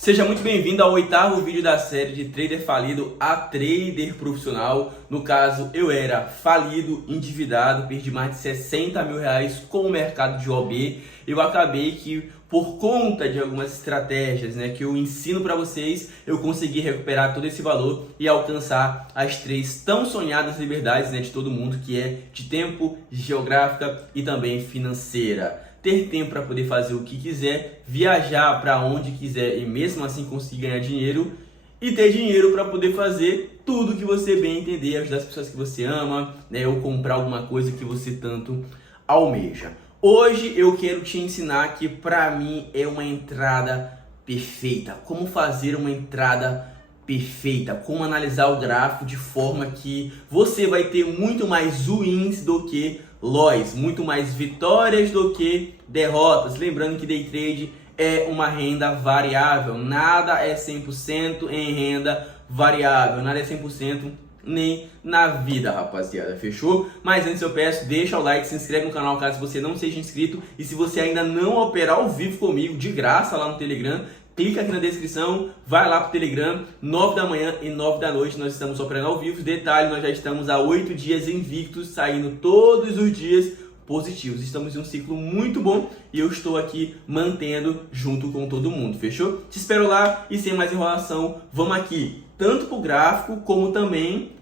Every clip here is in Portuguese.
Seja muito bem-vindo ao 8º vídeo da série de trader falido a trader profissional. No caso, eu era falido, endividado, perdi mais de 60 mil reais com o mercado de OB. Eu acabei que, por conta de algumas estratégias que eu ensino para vocês, eu consegui recuperar todo esse valor e alcançar as 3 tão sonhadas liberdades de todo mundo, que é de tempo, geográfica e também financeira. Ter tempo para poder fazer o que quiser, viajar para onde quiser e mesmo assim conseguir ganhar dinheiro, e ter dinheiro para poder fazer tudo que você bem entender, ajudar as pessoas que você ama, ou comprar alguma coisa que você tanto almeja. Hoje eu quero te ensinar que para mim é uma entrada perfeita, como fazer uma entrada perfeita, como analisar o gráfico de forma que você vai ter muito mais wins do que loss, muito mais vitórias do que derrotas. Lembrando que day trade é uma renda variável, nada é 100% em renda variável, nada é 100% nem na vida, rapaziada, fechou? Mas antes eu peço, deixa o like, se inscreve no canal caso você não seja inscrito, e se você ainda não operar ao vivo comigo, de graça lá no Telegram, clica aqui na descrição, vai lá pro Telegram, 9 da manhã e 9 da noite nós estamos operando ao vivo. Detalhe, nós já estamos há 8 dias invictos, saindo todos os dias positivos. Estamos em um ciclo muito bom e eu estou aqui mantendo junto com todo mundo, fechou? Te espero lá e sem mais enrolação, vamos aqui, tanto pro gráfico como também,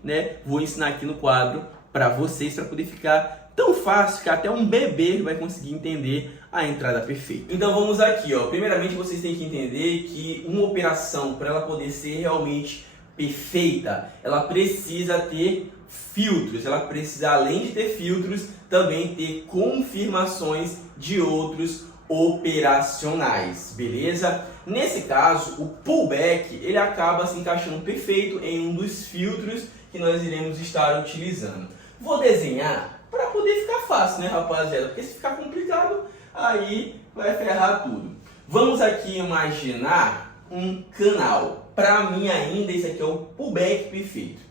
vou ensinar aqui no quadro para vocês, para poder ficar tão fácil que até um bebê vai conseguir entender a entrada perfeita. Então vamos aqui, primeiramente vocês têm que entender que uma operação, para ela poder ser realmente perfeita, ela precisa ter filtros, ela precisa, além de ter filtros, também ter confirmações de outros operacionais, beleza? Nesse caso, o pullback, ele acaba se encaixando perfeito em um dos filtros que nós iremos estar utilizando. Vou desenhar para poder ficar fácil, rapaziada? Porque se ficar complicado, aí vai ferrar tudo. Vamos aqui imaginar um canal. Para mim ainda, esse aqui é o pullback perfeito.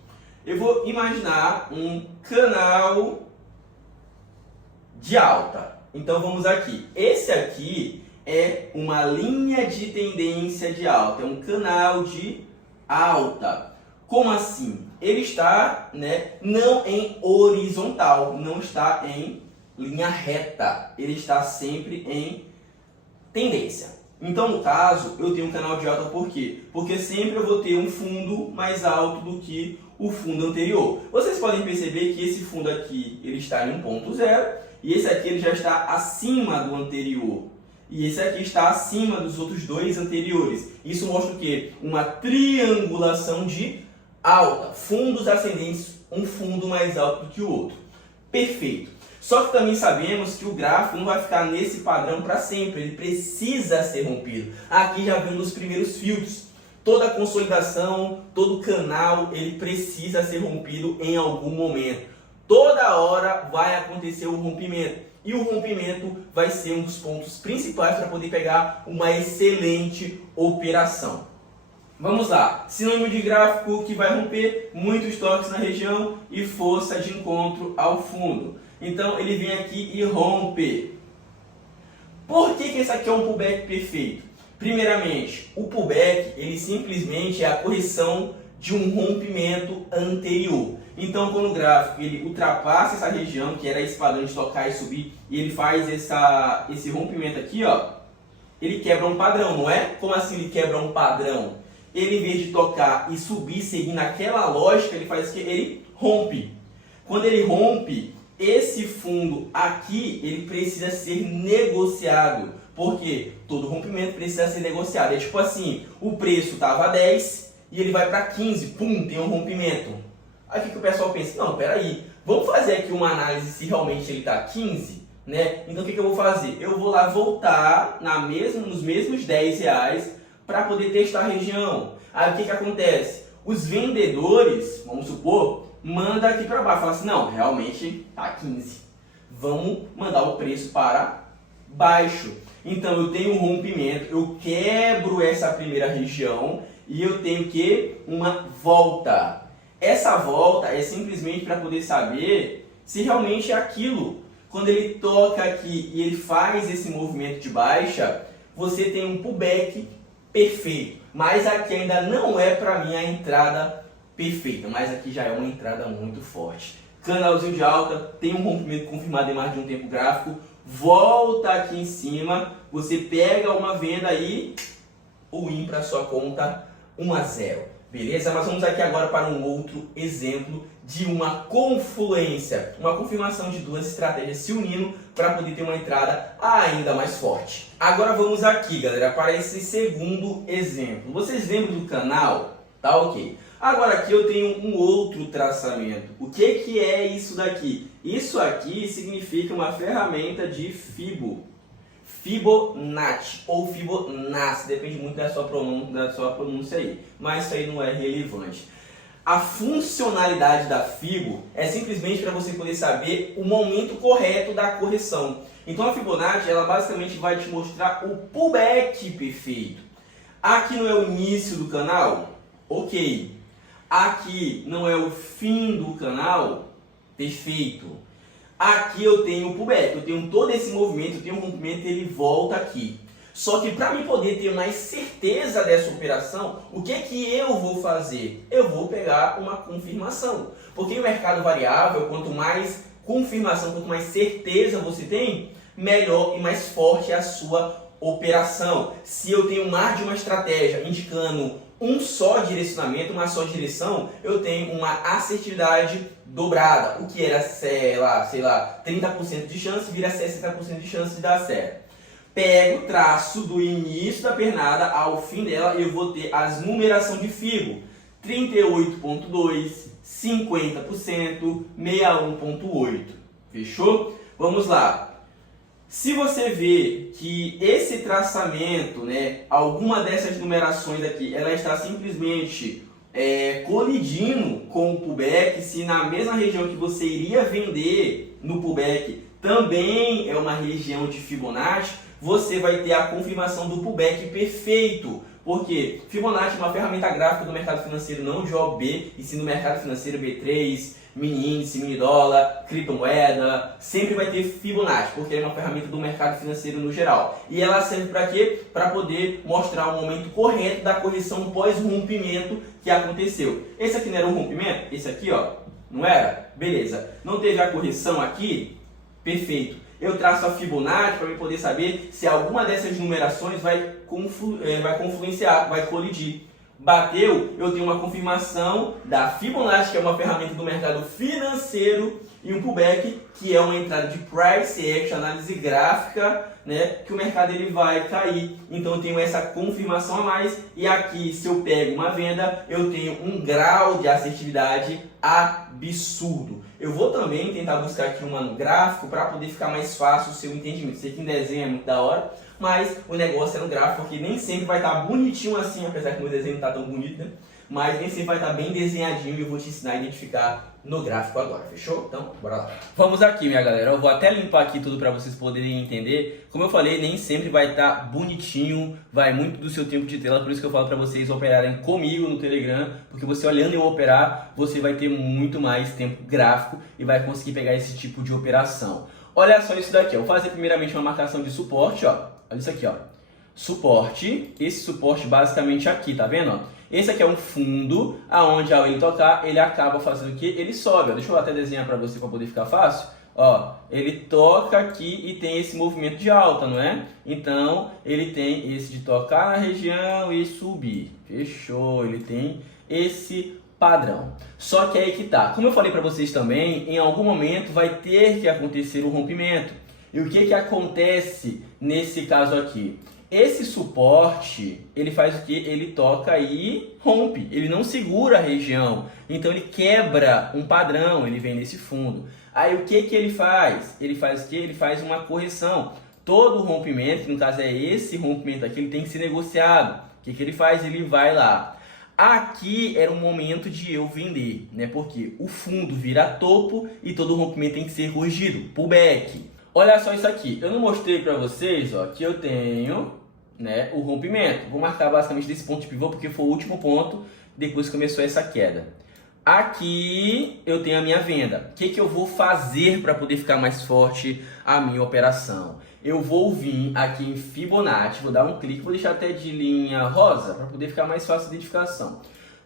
Eu vou imaginar um canal de alta. Então vamos aqui. Esse aqui é uma linha de tendência de alta. É um canal de alta. Como assim? Ele está não em horizontal, não está em linha reta. Ele está sempre em tendência. Então, no caso, eu tenho um canal de alta por quê? Porque sempre eu vou ter um fundo mais alto do que o fundo anterior. Vocês podem perceber que esse fundo aqui ele está em 1.0 e esse aqui ele já está acima do anterior. E esse aqui está acima dos outros dois anteriores. Isso mostra o quê? Uma triangulação de alta. Fundos ascendentes, um fundo mais alto do que o outro. Perfeito. Só que também sabemos que o gráfico não vai ficar nesse padrão para sempre. Ele precisa ser rompido. Aqui já vemos os primeiros filtros. Toda consolidação, todo canal, ele precisa ser rompido em algum momento. Toda hora vai acontecer o rompimento. E o rompimento vai ser um dos pontos principais para poder pegar uma excelente operação. Vamos lá. Sinônimo de gráfico que vai romper, muitos toques na região e força de encontro ao fundo. Então ele vem aqui e rompe. Por que esse aqui é um pullback perfeito? Primeiramente, o pullback ele simplesmente é a correção de um rompimento anterior. Então, quando o gráfico ele ultrapassa essa região, que era esse padrão de tocar e subir, e ele faz esse rompimento aqui, ele quebra um padrão, não é? Como assim ele quebra um padrão? Ele, em vez de tocar e subir seguindo aquela lógica, ele faz o que? Ele rompe. Quando ele rompe, esse fundo aqui, ele precisa ser negociado. Porque todo rompimento precisa ser negociado. É tipo assim, o preço estava a 10 e ele vai para 15, pum, tem um rompimento. Aí o que o pessoal pensa? Não, peraí, vamos fazer aqui uma análise se realmente ele está a 15, Então o que eu vou fazer? Eu vou lá voltar nos mesmos 10 reais para poder testar a região. Aí o que acontece? Os vendedores, vamos supor, manda aqui para baixo, fala assim, não, realmente está 15. Vamos mandar o preço para baixo. Então eu tenho um rompimento, eu quebro essa primeira região e eu tenho que uma volta. Essa volta é simplesmente para poder saber se realmente é aquilo. Quando ele toca aqui e ele faz esse movimento de baixa, você tem um pullback perfeito, mas aqui ainda não é para mim a entrada perfeita, mas aqui já é uma entrada muito forte. Canalzinho de alta, tem um rompimento confirmado em mais de um tempo gráfico, volta aqui em cima, você pega uma venda aí, o win para sua conta 1-0. Beleza? Mas vamos aqui agora para um outro exemplo de uma confluência, uma confirmação de duas estratégias se unindo para poder ter uma entrada ainda mais forte. Agora vamos aqui, galera, para esse segundo exemplo. Vocês lembram do canal? Tá ok. Agora aqui eu tenho um outro traçamento. O que é isso daqui? Isso aqui significa uma ferramenta de Fibonacci ou Fibonacci, depende muito da sua pronúncia aí, mas isso aí não é relevante. A funcionalidade da Fibo é simplesmente para você poder saber o momento correto da correção. Então a Fibonacci, ela basicamente vai te mostrar o pullback perfeito. Aqui não é o início do canal? Ok. Aqui não é o fim do canal? Perfeito. Aqui eu tenho o pullback, eu tenho todo esse movimento, eu tenho um rompimento e ele volta aqui. Só que para mim poder ter mais certeza dessa operação, o que eu vou fazer? Eu vou pegar uma confirmação. Porque em mercado variável, quanto mais confirmação, quanto mais certeza você tem, melhor e mais forte é a sua operação. Se eu tenho mais de uma estratégia indicando um só direcionamento, uma só direção, eu tenho uma assertividade dobrada. O que era, sei lá, 30% de chance, vira 60% de chance de dar certo. Pego o traço do início da pernada ao fim dela e eu vou ter as numeração de Fibo. 38,2%, 50%, 61,8%. Fechou? Vamos lá. Se você vê que esse traçamento, né, alguma dessas numerações aqui, ela está simplesmente colidindo com o pullback, se na mesma região que você iria vender no pullback também é uma região de Fibonacci, você vai ter a confirmação do pullback perfeito. Porque Fibonacci é uma ferramenta gráfica do mercado financeiro, não de OB, e sim do mercado financeiro B3, mini índice, mini dólar, criptomoeda, sempre vai ter Fibonacci, porque é uma ferramenta do mercado financeiro no geral. E ela serve para quê? Para poder mostrar o momento correto da correção pós-rompimento que aconteceu. Esse aqui não era um rompimento? Esse aqui, ó, não era? Beleza. Não teve a correção aqui? Perfeito. Eu traço a Fibonacci para eu poder saber se alguma dessas numerações vai confluenciar, vai colidir. Bateu, eu tenho uma confirmação da Fibonacci, que é uma ferramenta do mercado financeiro, e um pullback, que é uma entrada de price action, análise gráfica, né, que o mercado ele vai cair. Então eu tenho essa confirmação a mais, e aqui se eu pego uma venda, eu tenho um grau de assertividade absurdo. Eu vou também tentar buscar aqui um gráfico para poder ficar mais fácil o seu entendimento. Sei que em desenho é muito da hora, mas o negócio é no gráfico, porque nem sempre vai estar bonitinho assim, apesar que o meu desenho não está tão bonito, né? Mas nem sempre vai estar bem desenhadinho e eu vou te ensinar a identificar no gráfico agora, fechou? Então, bora lá. Vamos aqui, minha galera. Eu vou até limpar aqui tudo para vocês poderem entender. Como eu falei, nem sempre vai estar bonitinho, vai muito do seu tempo de tela, por isso que eu falo para vocês operarem comigo no Telegram, porque você olhando eu operar, você vai ter muito mais tempo gráfico e vai conseguir pegar esse tipo de operação. Olha só isso daqui, ó. Vou fazer primeiramente uma marcação de suporte, ó. Olha isso aqui, ó. Suporte, esse suporte basicamente aqui, tá vendo, ó? Esse aqui é um fundo, aonde ao ele tocar, ele acaba fazendo o quê? Ele sobe, ó. Deixa eu até desenhar para você para poder ficar fácil. Ó, ele toca aqui e tem esse movimento de alta, não é? Então, ele tem esse de tocar na região e subir. Fechou, ele tem esse padrão. Só que aí que tá. Como eu falei para vocês também, em algum momento vai ter que acontecer o rompimento. E o que acontece nesse caso aqui? Esse suporte, ele faz o que? Ele toca e rompe, ele não segura a região, então ele quebra um padrão, ele vem nesse fundo. Aí o que ele faz? Ele faz o que? Ele faz uma correção. Todo rompimento, que no caso é esse rompimento aqui, ele tem que ser negociado. O que ele faz? Ele vai lá. Aqui era um momento de eu vender, né? Porque o fundo vira topo e todo rompimento tem que ser corrigido, pullback. Olha só isso aqui, eu não mostrei para vocês, ó, que eu tenho, né, o rompimento. Vou marcar basicamente desse ponto de pivô porque foi o último ponto depois que começou essa queda. aqui eu tenho a minha venda. O que eu vou fazer para poder ficar mais forte a minha operação? Eu vou vir aqui em Fibonacci, vou dar um clique, vou deixar até de linha rosa para poder ficar mais fácil a identificação.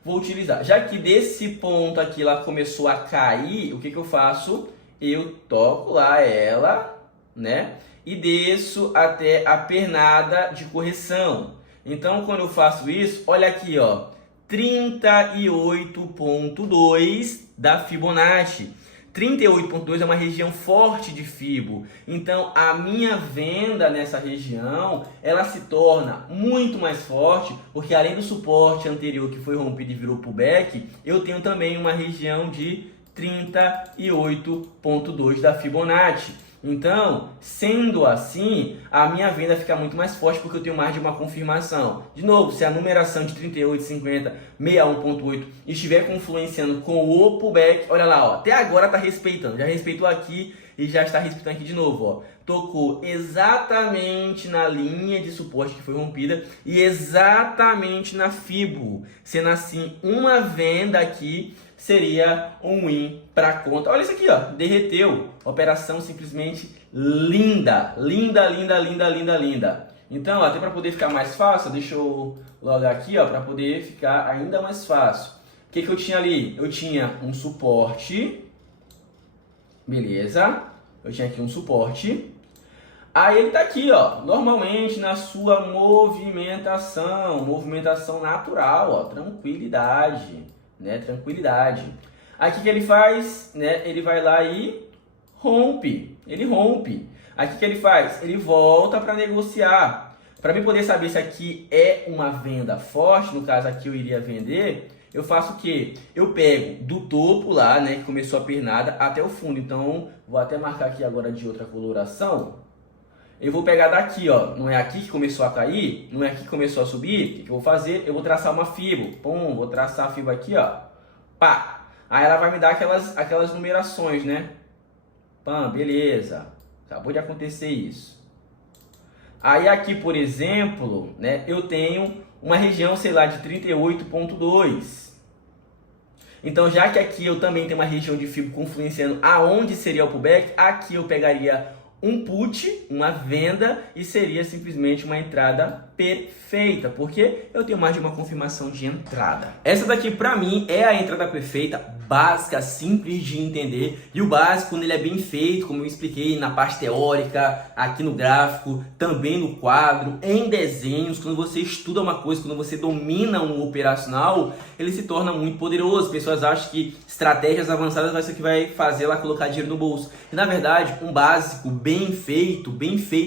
Vou utilizar, já que desse ponto aqui ela começou a cair, o que eu faço? Eu toco lá ela, né? E desço até a pernada de correção. Então, quando eu faço isso, olha aqui, ó, 38.2 da Fibonacci. 38.2 é uma região forte de Fibo. Então, a minha venda nessa região, ela se torna muito mais forte, porque além do suporte anterior que foi rompido e virou pullback, eu tenho também uma região de 38.2 da Fibonacci. Então, sendo assim, a minha venda fica muito mais forte porque eu tenho mais de uma confirmação. De novo, se a numeração de 38, 50, 61.8 estiver confluenciando com o pullback, olha lá, ó, até agora está respeitando. Já respeitou aqui e já está respeitando aqui de novo, ó. Tocou exatamente na linha de suporte que foi rompida e exatamente na Fibo. Sendo assim, uma venda aqui seria um win para conta. Olha isso aqui, ó, derreteu. Operação simplesmente linda, linda, linda, linda, linda, linda. Então, ó, até para poder ficar mais fácil, deixa eu logar aqui, ó, para poder ficar ainda mais fácil. O que eu tinha ali? Eu tinha um suporte, beleza? Eu tinha aqui um suporte. Aí ele tá aqui, ó, normalmente na sua movimentação natural, ó, tranquilidade, né, tranquilidade. Aí o que ele faz, né, ele vai lá e rompe, ele rompe. Aí o que ele faz? Ele volta para negociar. Para mim poder saber se aqui é uma venda forte, no caso aqui eu iria vender, eu faço o quê? Eu pego do topo lá, né, que começou a pernada, até o fundo. Então, vou até marcar aqui agora de outra coloração. Eu vou pegar daqui, ó, não é aqui que começou a cair, não é aqui que começou a subir, o que eu vou fazer? Eu vou traçar uma fibo, pum, vou traçar a fibo aqui, ó, pá, aí ela vai me dar aquelas numerações, né, pam, beleza, acabou de acontecer isso. Aí aqui, por exemplo, né, eu tenho uma região, sei lá, de 38.2. Então, já que aqui eu também tenho uma região de fibo confluenciando aonde seria o pullback, aqui eu pegaria um put, uma venda, e seria simplesmente uma entrada perfeita, porque eu tenho mais de uma confirmação de entrada. Essa daqui pra mim é a entrada perfeita, básica, simples de entender, e o básico, quando ele é bem feito, como eu expliquei na parte teórica, aqui no gráfico, também no quadro, em desenhos, quando você estuda uma coisa, quando você domina um operacional, ele se torna muito poderoso. As pessoas acham que estratégias avançadas vai ser o que vai fazer ela colocar dinheiro no bolso. E na verdade, um básico bem feito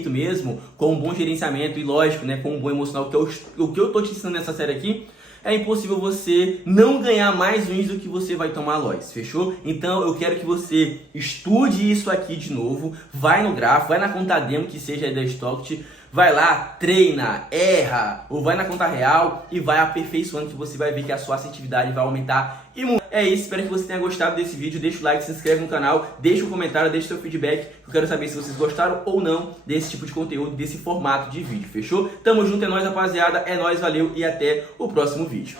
mesmo, com um bom gerenciamento e lógico, né, com um bom emocional, que é o que eu tô te ensinando nessa série aqui, é impossível você não ganhar mais wins do que você vai tomar loss, fechou? Então eu quero que você estude isso aqui de novo, vai no gráfico, vai na conta demo que seja aí da Stockit, vai lá, treina, erra, ou vai na conta real e vai aperfeiçoando, que você vai ver que a sua assertividade vai aumentar e muito. É isso, espero que você tenha gostado desse vídeo, deixa o like, se inscreve no canal, deixa um comentário, deixa seu feedback, eu quero saber se vocês gostaram ou não desse tipo de conteúdo, desse formato de vídeo, fechou? Tamo junto, é nóis rapaziada, é nóis, valeu e até o próximo vídeo.